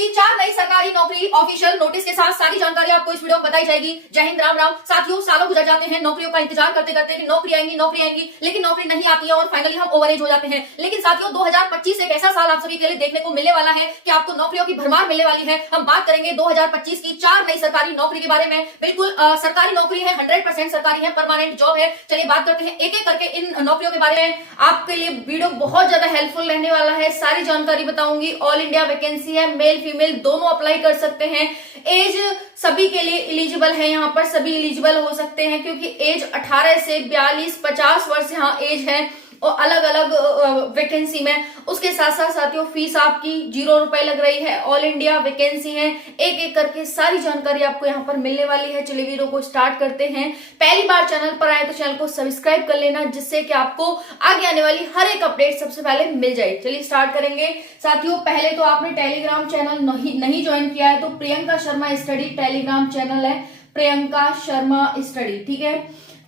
की 4 नई सरकारी नौकरी ऑफिशियल नोटिस के साथ सारी जानकारी आपको इस वीडियो में बताई जाएगी। जय हिंद, राम राम। साथियों, सालों गुजर जाते हैं नौकरियों का इंतजार करते करते कि नौकरी आएंगी, लेकिन नौकरी नहीं आती है और फाइनली हम ओवरएज हो जाते हैं। लेकिन साथियों, 2025 एक ऐसा साल आप सभी के लिए देखने को मिलने वाला है कि आपको नौकरियों की भरमार मिलने वाली है। हम बात करेंगे 2025 की 4 नई सरकारी नौकरी के बारे में। बिल्कुल सरकारी नौकरी है, 100% सरकारी है, परमानेंट जॉब है। चलिए बात करते हैं एक एक करके इन नौकरियों के बारे में। आपके लिए वीडियो बहुत ज्यादा हेल्पफुल रहने वाला है, सारी जानकारी बताऊंगी। ऑल इंडिया वैकेंसी है, मेल फीमेल दोनों अप्लाई कर सकते हैं। एज सभी के लिए एलिजिबल है, यहाँ पर सभी एलिजिबल हो सकते हैं क्योंकि एज 18 से 42-50 वर्ष यहाँ एज है और अलग अलग वैकेंसी में। उसके साथ साथ साथियों फीस आपकी 0 रुपए लग रही है। ऑल इंडिया वैकेंसी है, एक एक करके सारी जानकारी आपको यहाँ पर मिलने वाली है। चलिए वीडियो को स्टार्ट करते हैं। पहली बार चैनल पर आए तो चैनल को सब्सक्राइब कर लेना, जिससे कि आपको आगे आने वाली हर एक अपडेट सबसे पहले मिल जाए। चलिए स्टार्ट करेंगे। साथियों, पहले तो आपने टेलीग्राम चैनल नहीं ज्वाइन किया है तो Priyanka Sharma study Telegram channel है, प्रियंका शर्मा स्टडी, ठीक है।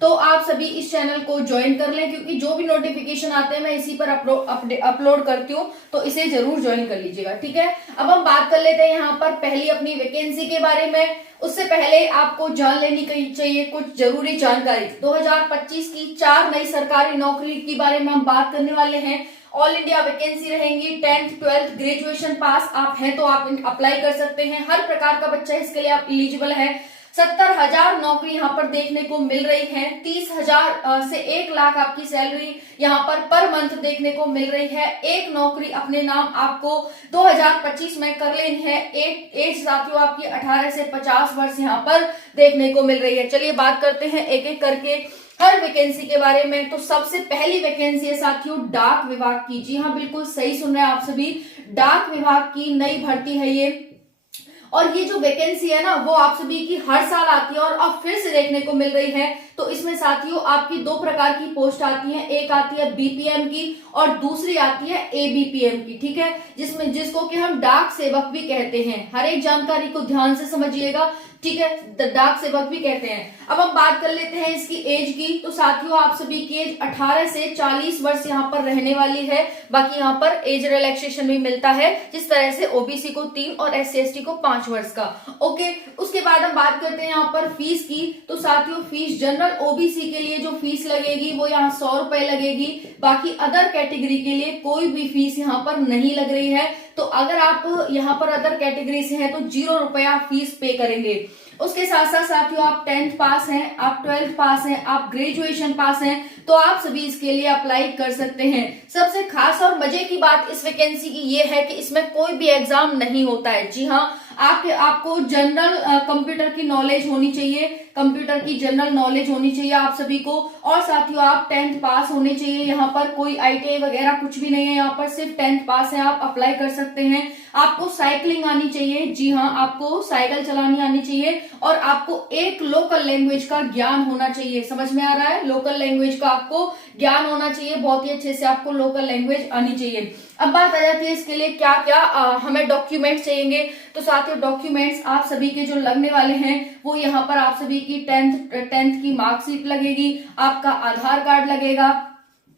तो आप सभी इस चैनल को ज्वाइन कर लें क्योंकि जो भी नोटिफिकेशन आते हैं मैं इसी पर अपलोड करती हूँ, तो इसे जरूर ज्वाइन कर लीजिएगा, ठीक है। अब हम बात कर लेते हैं यहाँ पर पहली अपनी वैकेंसी के बारे में। उससे पहले आपको जान लेनी चाहिए कुछ जरूरी जानकारी। 2025 की 4 नई सरकारी नौकरी के बारे में हम बात करने वाले हैं। ऑल इंडिया वैकेंसी रहेंगी। 10th 12th ग्रेजुएशन पास आप हैं तो आप अप्लाई कर सकते हैं। हर प्रकार का बच्चा इसके लिए आप एलिजिबल है। 70,000 नौकरी यहाँ पर देखने को मिल रही है। 30,000 से 1 लाख आपकी सैलरी यहाँ पर मंथ देखने को मिल रही है। एक नौकरी अपने नाम आपको 2025 में कर लेनी है। एज साथियों आपकी 18 से 50 वर्ष यहाँ पर देखने को मिल रही है। चलिए बात करते हैं एक एक करके हर वैकेंसी के बारे में। तो सबसे पहली वैकेंसी है साथियों डाक विभाग की। जी हाँ, बिल्कुल सही सुन रहे हैं आप सभी, डाक विभाग की नई भर्ती है ये। और ये जो वैकेंसी है ना वो आप सभी की हर साल आती है और अब फिर से देखने को मिल रही है। तो इसमें साथियों आपकी 2 प्रकार की पोस्ट आती है, एक आती है बीपीएम की और दूसरी आती है एबीपीएम की, ठीक है, जिसको कि हम डाक सेवक भी कहते हैं। हर एक जानकारी को ध्यान से समझिएगा, ठीक है, डाक सेवक भी कहते हैं। अब हम बात कर लेते हैं इसकी एज की। तो साथियों आप सभी की एज 18 से 40 वर्ष यहाँ पर रहने वाली है। बाकी यहाँ पर एज रिलैक्सेशन भी मिलता है, जिस तरह से ओबीसी को 3 और SC/ST को 5 वर्ष का। ओके, उसके बाद हम बात करते हैं यहाँ पर फीस की। तो साथियों फीस जनरल ओबीसी के लिए जो फीस लगेगी वो यहाँ 100 रुपए लगेगी। बाकी अदर कैटेगरी के लिए कोई भी फीस यहाँ पर नहीं लग रही है। तो अगर आप यहाँ पर अदर कैटेगरी से हैं तो 0 रुपया फीस पे करेंगे। उसके साथ साथ साथियों आप 10th पास हैं, आप 12th पास हैं, आप ग्रेजुएशन पास हैं तो आप सभी इसके लिए अप्लाई कर सकते हैं। सबसे खास और मजे की बात इस वैकेंसी की ये है कि इसमें कोई भी एग्जाम नहीं होता है। जी हाँ, आपको जनरल कंप्यूटर की नॉलेज होनी चाहिए, कंप्यूटर की जनरल नॉलेज होनी चाहिए आप सभी को। और साथियों आप 10th पास होने चाहिए। यहाँ पर कोई ITI वगैरह कुछ भी नहीं है, यहाँ पर सिर्फ 10th पास है, आप अप्लाई कर सकते हैं। आपको साइकिलिंग आनी चाहिए, जी हाँ, आपको साइकिल चलानी आनी चाहिए और आपको एक लोकल लैंग्वेज का ज्ञान होना चाहिए। समझ में आ रहा है, लोकल लैंग्वेज का आपको ज्ञान होना चाहिए, बहुत ही अच्छे से आपको लोकल लैंग्वेज आनी चाहिए। अब बात आ जाती है इसके लिए क्या क्या हमें डॉक्यूमेंट्स चाहिए। तो साथियों डॉक्यूमेंट्स आप सभी के जो लगने वाले हैं वो यहाँ पर आप सभी की 10th की मार्कशीट लगेगी, आपका आधार कार्ड लगेगा,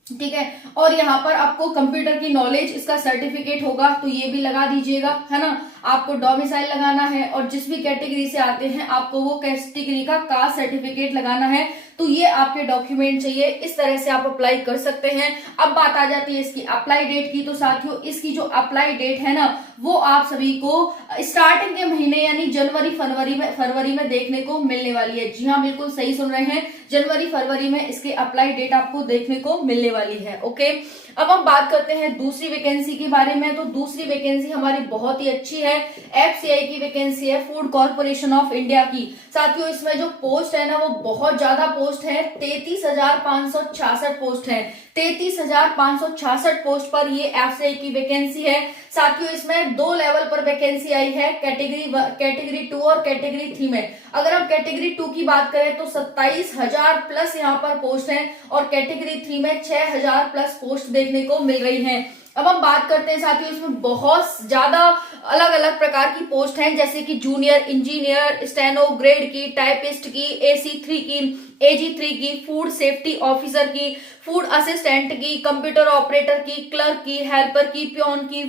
ठीक है, और यहाँ पर आपको कंप्यूटर की नॉलेज इसका सर्टिफिकेट होगा तो ये भी लगा दीजिएगा, है ना। आपको डोमिसाइल लगाना है और जिस भी कैटेगरी से आते हैं आपको वो कैटेगरी का कास्ट सर्टिफिकेट लगाना है। तो ये आपके डॉक्यूमेंट चाहिए, इस तरह से आप अप्लाई कर सकते हैं। अब बात आ जाती है इसकी अप्लाई डेट की। तो साथियों इसकी जो अप्लाई डेट है ना वो आप सभी को स्टार्टिंग के महीने यानी जनवरी फरवरी में देखने को मिलने वाली है। जी हाँ, बिल्कुल सही सुन रहे हैं, जनवरी फरवरी में इसकी अप्लाई डेट आपको देखने को मिलने वाली है। ओके, अब हम बात करते हैं दूसरी वैकेंसी के बारे में। तो दूसरी वैकेंसी हमारी बहुत ही अच्छी है, FCI की वैकेंसी है, फूड कॉर्पोरेशन ऑफ इंडिया की। साथियों इसमें जो पोस्ट है ना वो बहुत ज्यादा पोस्ट है, 33,566 पोस्ट है। 33,566 पोस्ट पर ये FCI की वैकेंसी है। साथियों इसमें 2 लेवल पर वैकेंसी आई है, कैटेगरी 2 और कैटेगरी 3 में। अगर हम कैटेगरी 2 की बात करें तो 27,000 प्लस यहाँ पर पोस्ट है और कैटेगरी 3 में 6,000 प्लस पोस्ट देखने को मिल रही है। अब हम बात करते हैं साथियों, इसमें बहुत ज्यादा अलग अलग प्रकार की पोस्ट हैं, जैसे कि जूनियर इंजीनियर, स्टेनो ग्रेड की, टाइपिस्ट की, AC3 की, AG3 की, फूड सेफ्टी ऑफिसर की, फूड असिस्टेंट की, कंप्यूटर ऑपरेटर की, क्लर्क की, हेल्पर की, प्योन की,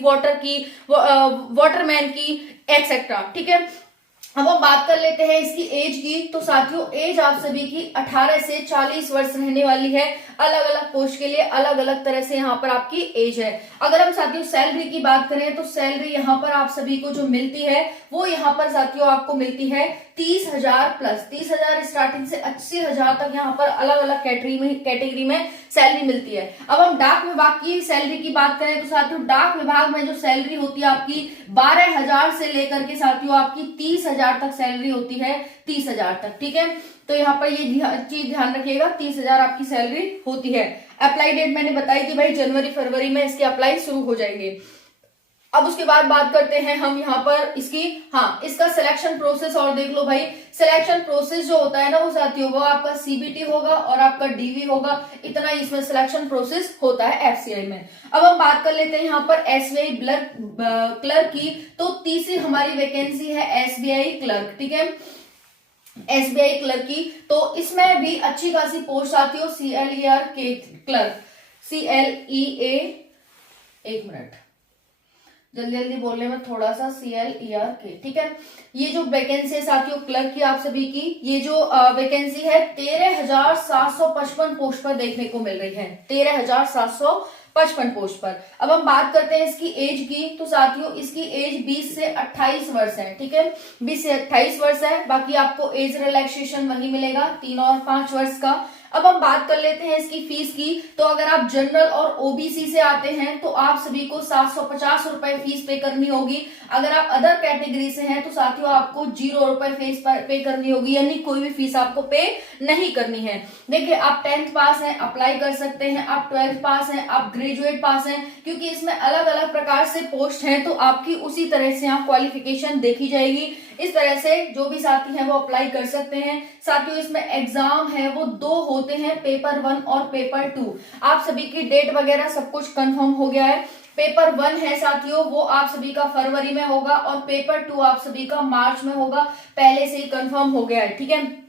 वाटरमैन की, एक्सेट्रा। ठीक है, अब हम बात कर लेते हैं इसकी एज की। तो साथियों एज आप सभी की 18 से 40 वर्ष रहने वाली है। अलग अलग पोस्ट के लिए अलग अलग तरह से यहाँ पर आपकी एज है। अगर हम साथियों सैलरी की बात करें तो सैलरी यहाँ पर आप सभी को जो मिलती है वो यहाँ पर साथियों आपको मिलती है 30,000 प्लस। 30,000 स्टार्टिंग से 80,000 तक यहाँ पर अलग अलग कैटेगरी में सैलरी मिलती है। अब हम डाक विभाग की सैलरी की बात करें तो साथियों डाक विभाग में जो सैलरी होती है आपकी 12,000 से लेकर के साथियों आपकी 30,000 तक सैलरी होती है। 30,000 तक, ठीक है। तो यहाँ पर ये चीज ध्यान रखिएगा, 30,000 आपकी सैलरी होती है। अप्लाई डेट मैंने बताई थी भाई, जनवरी फरवरी में इसके अप्लाई शुरू हो जाएंगे। अब उसके बाद बात करते हैं हम यहाँ पर इसकी, इसका सिलेक्शन प्रोसेस और देख लो भाई। सिलेक्शन प्रोसेस जो होता है ना वो साथियों वो आपका CBT होगा और आपका DV होगा, इतना ही इसमें सिलेक्शन प्रोसेस होता है FCI में। अब हम बात कर लेते हैं यहाँ पर SBI क्लर्क की। तो तीसरी हमारी वैकेंसी है SBI क्लर्क, ठीक है, SBI क्लर्क की। तो इसमें भी अच्छी खासी पोस्ट आती हो, CLER के क्लर्क, CLEA, एक मिनट जल्दी जल्दी बोलने में थोड़ा सा, CLER के, ठीक है। ये जो वैकेंसी है साथियों क्लर्क की आप सभी की, ये जो वैकेंसी है 13,755 पोस्ट पर देखने को मिल रही है। 13,755 पोस्ट पर। अब हम बात करते हैं इसकी एज की। तो साथियों इसकी एज 20 से 28 वर्ष है, ठीक है, 20 से 28 वर्ष है। बाकी आपको एज रिलैक्सेशन वही मिलेगा 3 और 5 वर्ष का। अब हम बात कर लेते हैं इसकी फीस की। तो अगर आप जनरल और OBC से आते हैं तो आप सभी को 750 रुपए फीस पे करनी होगी। अगर आप अदर कैटेगरी से हैं तो साथियों आपको 0 रुपए फीस पे करनी होगी, यानी कोई भी फीस आपको पे नहीं करनी है। देखिए आप 10th पास हैं अप्लाई कर सकते हैं, आप 12th पास हैं, आप ग्रेजुएट पास हैं, क्योंकि इसमें अलग अलग प्रकार से पोस्ट हैं तो आपकी उसी तरह से यहाँ क्वालिफिकेशन देखी जाएगी। इस तरह से जो भी साथी हैं वो अप्लाई कर सकते हैं। साथियों इसमें एग्जाम है वो 2 होते हैं, पेपर 1 और पेपर 2। आप सभी की डेट वगैरह सब कुछ कंफर्म हो गया है। पेपर 1 है साथियों वो आप सभी का फरवरी में होगा और पेपर 2 आप सभी का मार्च में होगा, पहले से ही कंफर्म हो गया है, ठीक है।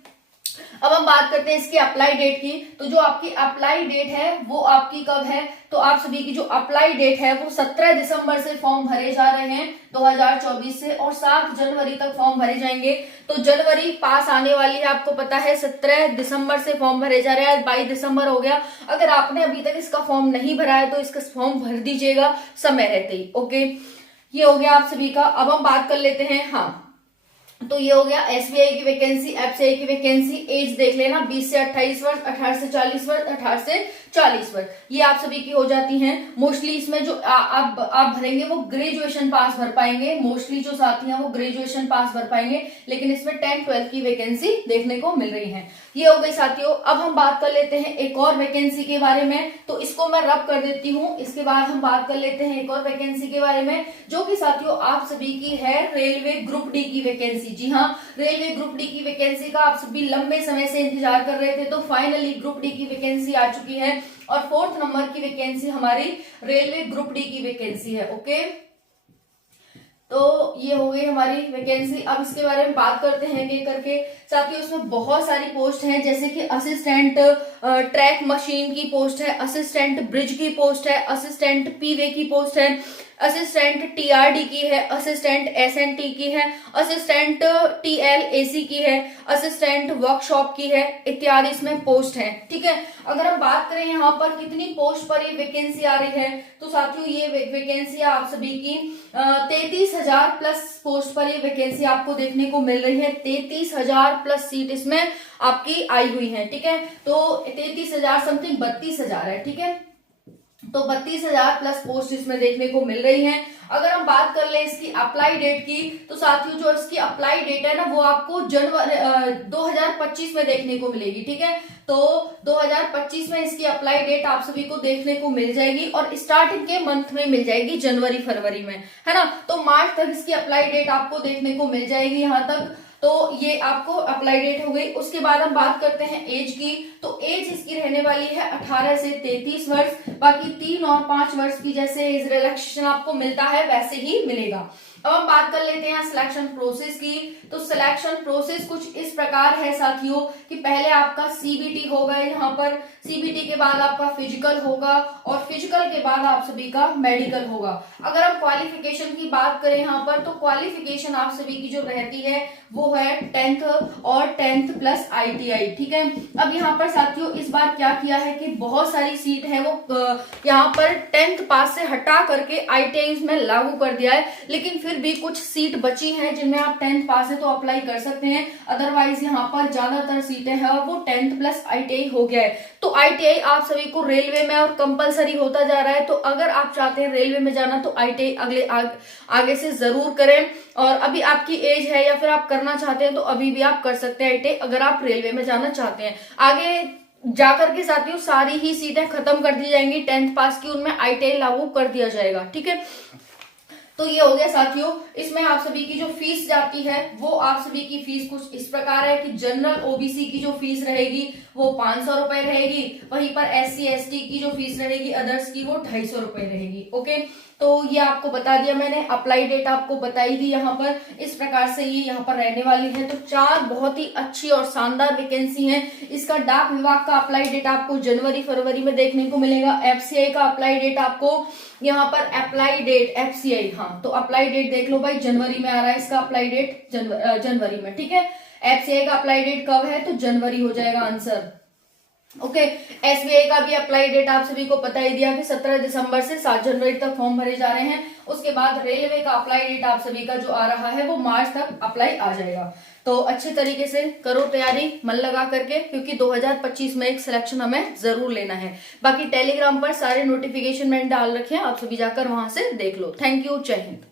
अब हम बात करते हैं इसकी अप्लाई डेट की। तो जो आपकी अप्लाई डेट है वो आपकी कब है, तो आप सभी की जो अप्लाई डेट है वो 17 दिसंबर से फॉर्म भरे जा रहे हैं 2024 से, और 7 जनवरी तक फॉर्म भरे जाएंगे। तो जनवरी पास आने वाली है, आपको पता है 17 दिसंबर से फॉर्म भरे जा रहे हैं, 22 दिसंबर हो गया। अगर आपने अभी तक इसका फॉर्म नहीं भरा है तो इसका फॉर्म भर दीजिएगा समय रहते ही, ओके। ये हो गया आप सभी का। अब हम बात कर लेते हैं, तो ये हो गया SBI की वैकेंसी, FCI की वैकेंसी। एज देख लेना 20 से 28 वर्ष, 18 से 40 वर्ष, 18 से 40 वर्ष, ये आप सभी की हो जाती हैं। मोस्टली इसमें जो आप भरेंगे वो ग्रेजुएशन पास भर पाएंगे। मोस्टली जो साथी हैं वो ग्रेजुएशन पास भर पाएंगे, लेकिन इसमें 10-12 की वैकेंसी देखने को मिल रही है। ये हो गई साथियों। अब हम बात कर लेते हैं एक और वैकेंसी के बारे में, तो इसको मैं रब कर देती हूँ। इसके बाद हम बात कर लेते हैं एक और वैकेंसी के बारे में, जो कि साथियों आप सभी की है रेलवे ग्रुप डी की वैकेंसी। जी हाँ, रेलवे ग्रुप डी की वैकेंसी का आप सभी लंबे समय से इंतजार कर रहे थे, तो फाइनली ग्रुप डी की वैकेंसी आ चुकी है और 4th नंबर की वैकेंसी हमारी रेलवे ग्रुप डी की वैकेंसी है, ओके। तो ये हो गई हमारी वैकेंसी। अब इसके बारे में बात करते हैं एक करके। साथियों उसमें बहुत सारी पोस्ट हैं, जैसे कि असिस्टेंट ट्रैक मशीन की पोस्ट है, असिस्टेंट ब्रिज की पोस्ट है, असिस्टेंट पीवे की पोस्ट है, असिस्टेंट TRD की है, असिस्टेंट SNT की है, असिस्टेंट TLAC की है, असिस्टेंट वर्कशॉप की है, इत्यादि इसमें पोस्ट है, ठीक है। अगर हम बात करें यहाँ पर कितनी पोस्ट पर ये वैकेंसी आ रही है, तो साथियों ये वैकेंसी आप सभी की 33,000 प्लस पोस्ट पर ये वैकेंसी आपको देखने को मिल रही है। 33,000 प्लस सीट इसमें आपकी आई हुई है, ठीक है। तो 33,000 समथिंग 32,000 है, ठीक है। तो 32,000 प्लस पोस्ट इसमें देखने को मिल रही हैं। अगर हम बात कर ले इसकी अप्लाई डेट की, तो साथियों जो इसकी अप्लाई डेट है ना वो आपको जनवरी 2025 में देखने को मिलेगी, ठीक है। तो 2025 में इसकी अप्लाई डेट आप सभी को देखने को मिल जाएगी और स्टार्टिंग के मंथ में मिल जाएगी, जनवरी फरवरी में, है ना। तो मार्च तक इसकी अप्लाई डेट आपको देखने को मिल जाएगी। यहाँ तक तो ये आपको अप्लाई डेट हो गई। उसके बाद हम बात करते हैं एज की, तो एज इसकी रहने वाली है 18 से 33 वर्ष। बाकी 3 और 5 वर्ष की जैसे एज रिलैक्सेशन आपको मिलता है वैसे ही मिलेगा। अब हम बात कर लेते हैं सिलेक्शन प्रोसेस की। तो सिलेक्शन प्रोसेस कुछ इस प्रकार है साथियों कि पहले आपका सीबीटी होगा, यहाँ पर सीबीटी के बाद आपका फिजिकल होगा और फिजिकल के बाद आप सभी का मेडिकल होगा। अगर हम क्वालिफिकेशन की बात करें यहाँ पर, तो क्वालिफिकेशन आप सभी की जो रहती है वो है 10th और 10th प्लस ITI, ठीक है। अब यहाँ पर साथियों इस बार क्या किया है कि बहुत सारी सीट है वो यहाँ पर 10th पास से हटा करके ITI में लागू कर दिया है, लेकिन फिर भी कुछ सीट बची हैं जिनमें आप 10th पास है तो अप्लाई कर सकते हैं। अदरवाइज यहाँ पर ज्यादातर सीटें हैं और वो 10th प्लस ITI हो गया है। तो ITI आप सभी को रेलवे में और कंपलसरी होता जा रहा है, तो अगर आप चाहते हैं रेलवे में जाना तो ITI आगे से जरूर करें। और अभी आपकी एज है या फिर आप करना चाहते हैं तो अभी भी आप कर सकते हैं ITI, अगर आप रेलवे में जाना चाहते हैं। आगे जाकर के साथियों सारी ही सीटें खत्म कर दी जाएंगी 10th पास की, उनमें ITI लागू कर दिया जाएगा, ठीक है। तो ये हो गया साथियों। इसमें आप सभी की जो फीस जाती है वो आप सभी की फीस कुछ इस प्रकार है कि जनरल OBC की जो फीस रहेगी वो 500 रुपए रहेगी, वहीं पर SC ST की जो फीस रहेगी अदर्स की वो 250 रुपए रहेगी। ओके, तो ये आपको बता दिया मैंने, अप्लाई डेट आपको बताई दी यहाँ पर, इस प्रकार से ये यहाँ पर रहने वाली है। तो 4 बहुत ही अच्छी और शानदार वैकेंसी है। इसका डाक विभाग का अप्लाई डेट आपको जनवरी फरवरी में देखने को मिलेगा। FCI का अप्लाई डेट आपको यहाँ पर अप्लाई डेट FCI, हाँ तो अप्लाई डेट देख लो भाई, जनवरी में आ रहा है इसका अप्लाई डेट, जनवरी में, ठीक है। FCI का अप्लाई डेट कब है तो जनवरी हो जाएगा आंसर। ओके, SBI का भी अप्लाई डेट आप सभी को पता ही दिया कि 17 दिसंबर से 7 जनवरी तक फॉर्म भरे जा रहे हैं। उसके बाद रेलवे का अप्लाई डेट आप सभी का जो आ रहा है वो मार्च तक अप्लाई आ जाएगा। तो अच्छे तरीके से करो तैयारी मन लगा करके, क्योंकि 2025 में एक सिलेक्शन हमें जरूर लेना है। बाकी टेलीग्राम पर सारे नोटिफिकेशन मैंने डाल रखे हैं, आप सभी जाकर वहां से देख लो। थैंक यू, जय हिंद।